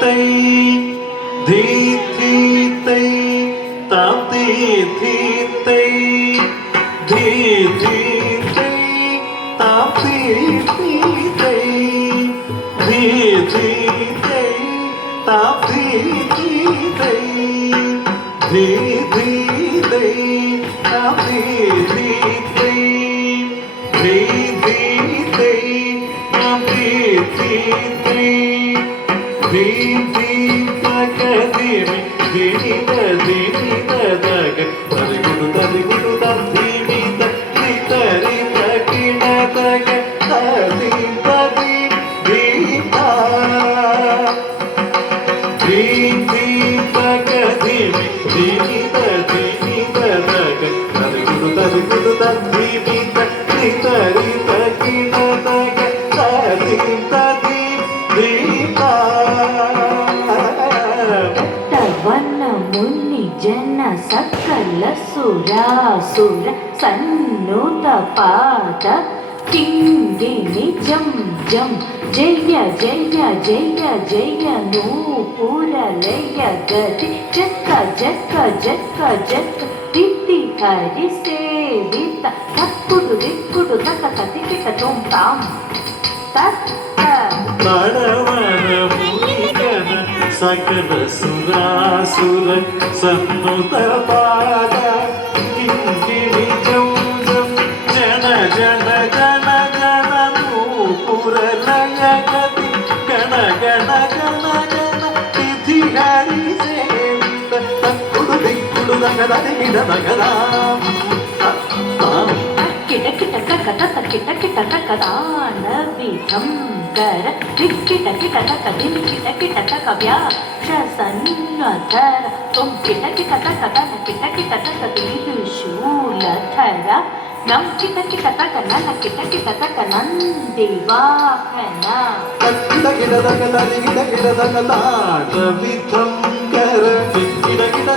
തൈ ധീ ധീ തൈ താം ധീ ധീ തൈ ധീ ധീ തൈ താം ധീ ധീ തൈ ധീ ധീ തൈ താം ധീ ധീ തൈ ധീ ധീ തൈ താം ധീ ധീ തൈ ധീ ധീ തൈ താം ധീ ധീ തൈ ധീ ധീ തകധിമി ധിനിത ധിനിത തക തരികുടു തരികുടു തദ്ധിമി തരി തരി തകിണ തക തരി തരി ധീത ധീ ധീ തകധിമി ധിനിത ധിനിത തക തരികുടു തരികുടു തദ്ധിമി തരി തരി തകിണ തക തരി തരി ധീത ವನ ಮುನಿ ಜನ ಸಕಲ ಸುರಾಸುರ ಸನ್ನುತ ಪಾದ ಕಿಂಗಿಣಿ ಜಂ ಜಂ ಜಯ ಜಯ ಜಯ ಜಯ ನೂಪುರ ಲಯ ಗತಿ ಜಕ್ಕ ಜಕ್ಕ ಜಕ್ಕ ಜಕ್ಕ ತಿಥಿ ಹರಿ ಸೇವಿತ ತಕ್ಕುಡು ದಿಕ್ಕುಡು ತಕ್ಕ ಕತಿಕಿಟ ತೊಂ ತಾಂ ತತ್ತ സകല സുരാസുര സന്നുത പാദ കിങ്കിണി ജം ജം ജന ജന ഗണ ഗണ നൂപുരലയ ഗതി ഗണ ഗണ ഗണ ഗണ തിഥി ഹരി സേവിത തക്കുടു ദിക്കുടു നഗദ നഗദാം കിട കിട കഥ കിട കിട കഥാന വിധം കര കിട കിട കഥിൻ കിട കിട കവ്യാക്ഷസന്നധര ത്വം കിട കിട കഥന കിട കിട കഥിരുശൂലധര നം കിട കിട കന കിട കിട കനന്ദിവാഹന കിട കിട കിട കിട വിധം കര കിട കിട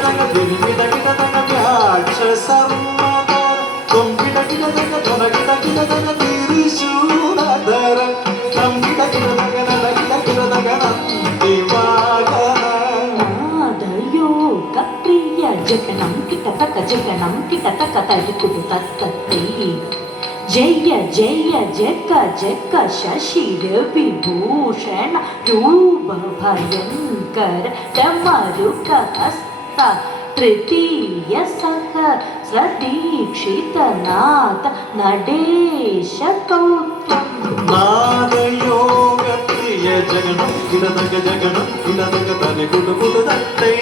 കിട കിട വ്യാക്ഷസന്നധര ത്വം കിട കിട കിട തിരുശൂലധര നം കിട കിട ನಾದಯೋಗ ಪ್ರಿಯ ಜಗಣಂ ಕಿಟತಕ ಜಗಣಂ ಕಿಟತಕ ತರಿಕುಡು ತತ್ತೈ ಜಯ ಜಯ ಜಗ ಜಗ ಶಶಿರ ವಿಭೂಷಣ ರೂಪ ಭಯಂಕರ ಡಮರುಕ ಹಸ್ತ ತೃತೀಯ ಸಹಸ್ರದೀಕ್ಷಿತನಾಥ ನಡೆಶ ಕೌತ್ವಂ ನಾದಯೋಗ ಪ್ರಿಯ ಜಗಣಂ ಕಿಡದಗ ಜಗಣಂ ಕಿಡದಗ ತಲೆ ಕುಡು ಕುಡು ದತ್ತೈ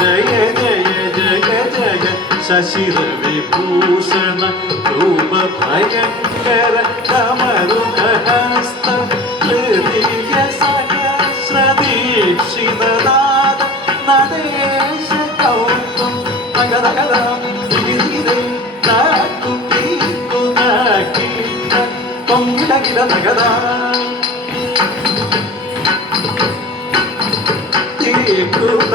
ಜಯ ಜಯ ಜಗ ಜಗ ಶಶಿರ ವಿಭೂಷಣ ರೂಪ ಭಯಂಕರ ಕಮರುಕ ಹಸ್ತ ತೃತೀಯ ಸಹಸ್ರದೀಕ್ಷಿತನಾಥ ನಡೆಶ ಕೌತ್ವಂ ನಗದಗದಂ ದಿಗಿದಿಗಿದೈ ನಾಕು ಪೀಕು ನಾಕಿಟ ಗಿಡ ಗಿಡ ನಗದ ತೀಕೃತ